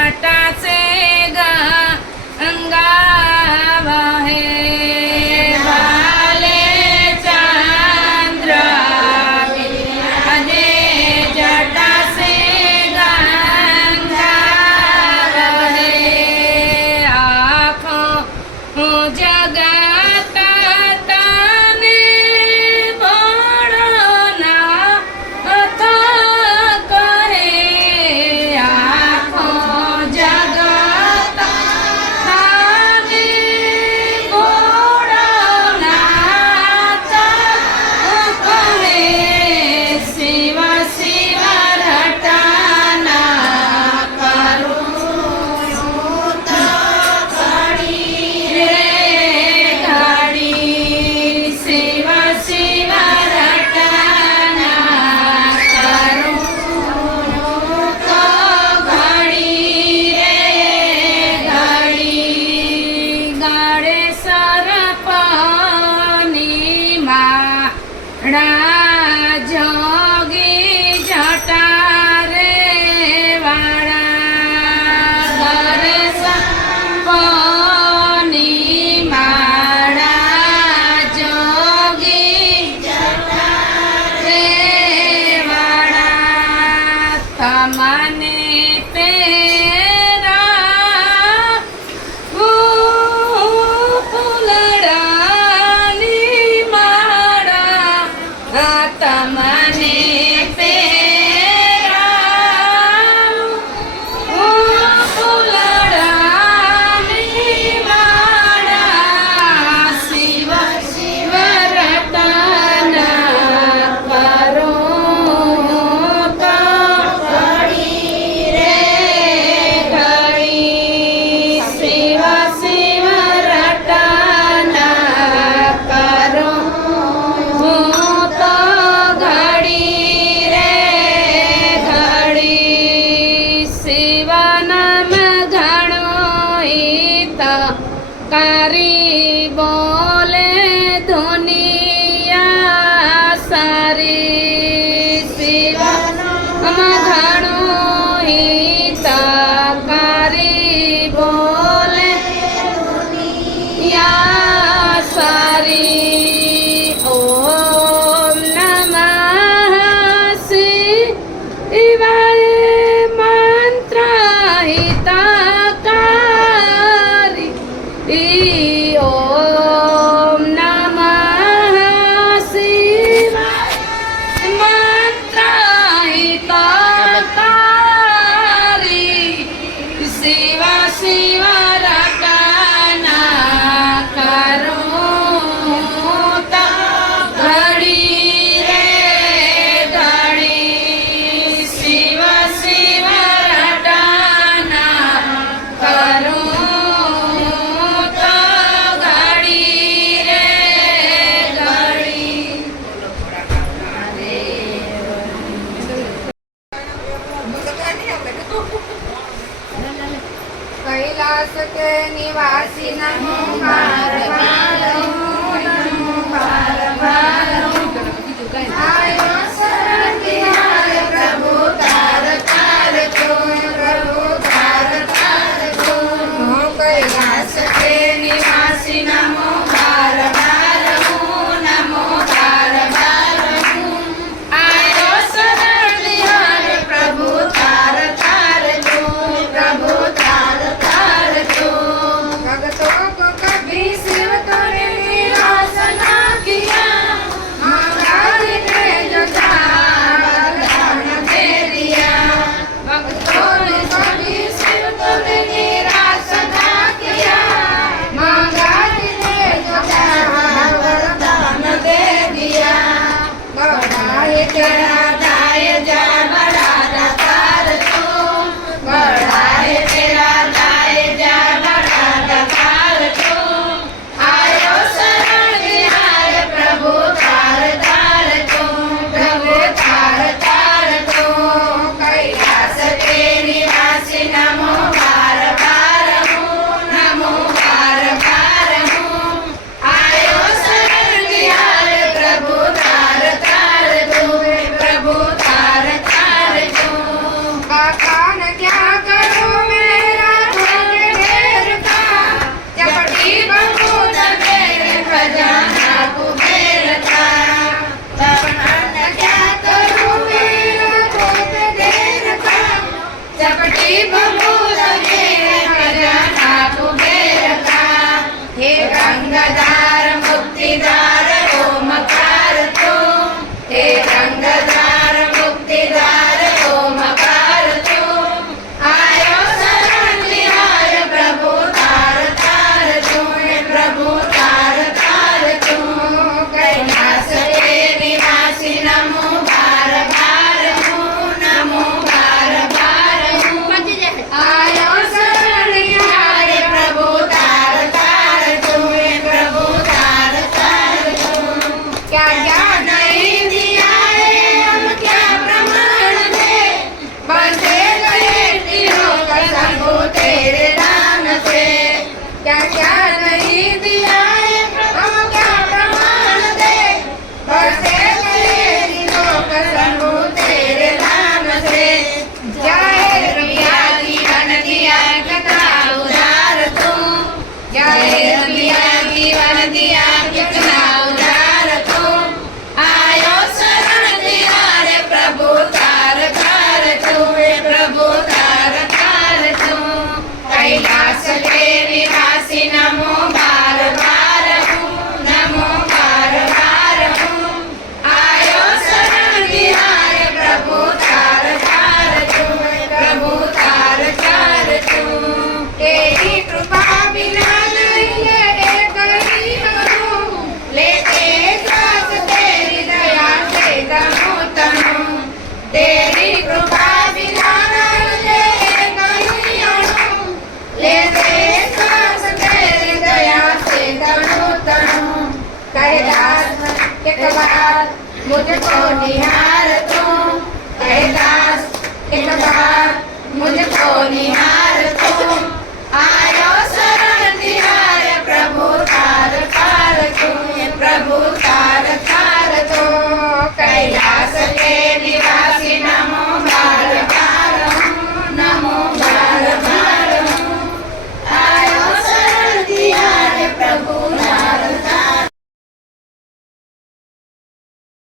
जटा से गंगा बहे बाले चंद्र विराजे जटा से गंगा बहे आँखों जगत तने बड़ना अथ करे आँखों जगत तने बड़ना अथ करे शिव शिव रटना करूँ रे घड़ी शिव शिव रटना करूँ तो घड़ी रे घड़ी गाड़े सरपनी माड़ा जोगी जटा रे वाड़ा गाड़े सरपनी माड़ा जोगी जटा रे वाड़ा तमने पेरा फूलडाली माड़ा तमने पेरा फूलडाली माड़ा शिव शिव रटना करो तो घड़ी रे घड़ी शिव शिव रटना करो तो घड़ी रे घड़ी शिव नाम घणो हित कारी बोले दुनिया सारी शिव नाम घणो हित कारी बोले दुनिया सारी ओम नमः शिवाय मंत्र हितकारी ओम नमः शिवाय मंत्र हितकारी शिव शिव रटना करो तो घड़ी रे घड़ी शिव शिव रटना करो तो घड़ी रे घड़ी कैलाश के निवासी नमो आयो शरण तिहार प्रभु तार तार को प्रभु तार तार को कैलाश के निवासी नमो बार बार नमो बार बार आयो शरण तिहार प्रभु तार तार को प्रभु तार तार को भक्तों को कभी शिव तूने निराश ना किया तेरे दान से। क्या क्या नहीं दिया है हम क्या प्रमाण दे, बरसे तेरी लोक प्रभु तेरे दान से। जाहिर किया जीवन दिया कितना उदार तू, जाहिर किया जीवन दिया कितना उदार तू। आयो शरण तिहारे प्रभु तार तार तू, प्रभु तार तार तू। कैलाश के निवासी नमो बार बार हूँ, नमो बार बार हूँ। आयो शरण तिहारे प्रभु तार तार तू, प्रभु तार तार तू। तेरी कृपा बिना नहीं है कहीं करूँ, लेते श्वास तेरी दया से तनु तनु। तेरी कृपा बिना नहीं है कहीं अणु, लेते श्वास तेरी दया से तनु तनु। कैलाश एक बार मुझको निहार तू, कैलाश एक बार मुझको निहार तू।